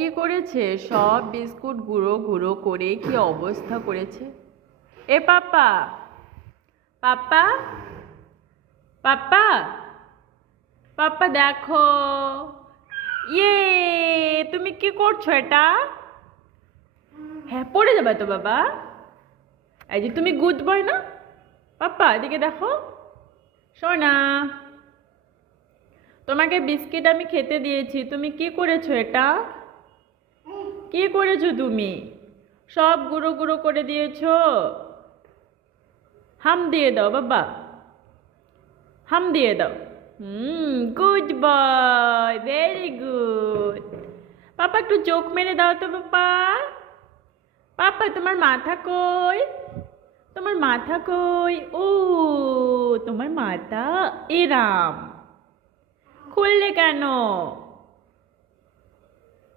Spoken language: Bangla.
কি করেছে? সব বিস্কুট গুঁড়ো গুঁড়ো করে কি অবস্থা করেছে। এ পাপ্পা, পাপ্পা, পাপ্পা, পাপ্পা দেখো। ইয়ে, তুমি কি করছো এটা? হ্যাঁ, পড়ে যাবে তো বাবা। এই যে তুমি গুড বয় না? পাপ্পা এদিকে দেখো। সোনা, তোমাকে বিস্কিট আমি খেতে দিয়েছি, তুমি কি করেছো এটা? কি করেছো তুমি? সব গুঁড়ো গুঁড়ো করে দিয়েছো। হাম দিয়ে দাও বাবা, হাম দিয়ে দাও। Good boy, very good. Papa একটু চোখ মেরে দাও তো পাপা। পাপা তোমার মাথা কই? তোমার মাথা কই? ও, তোমার মাথা এরাম। খুললে কেন?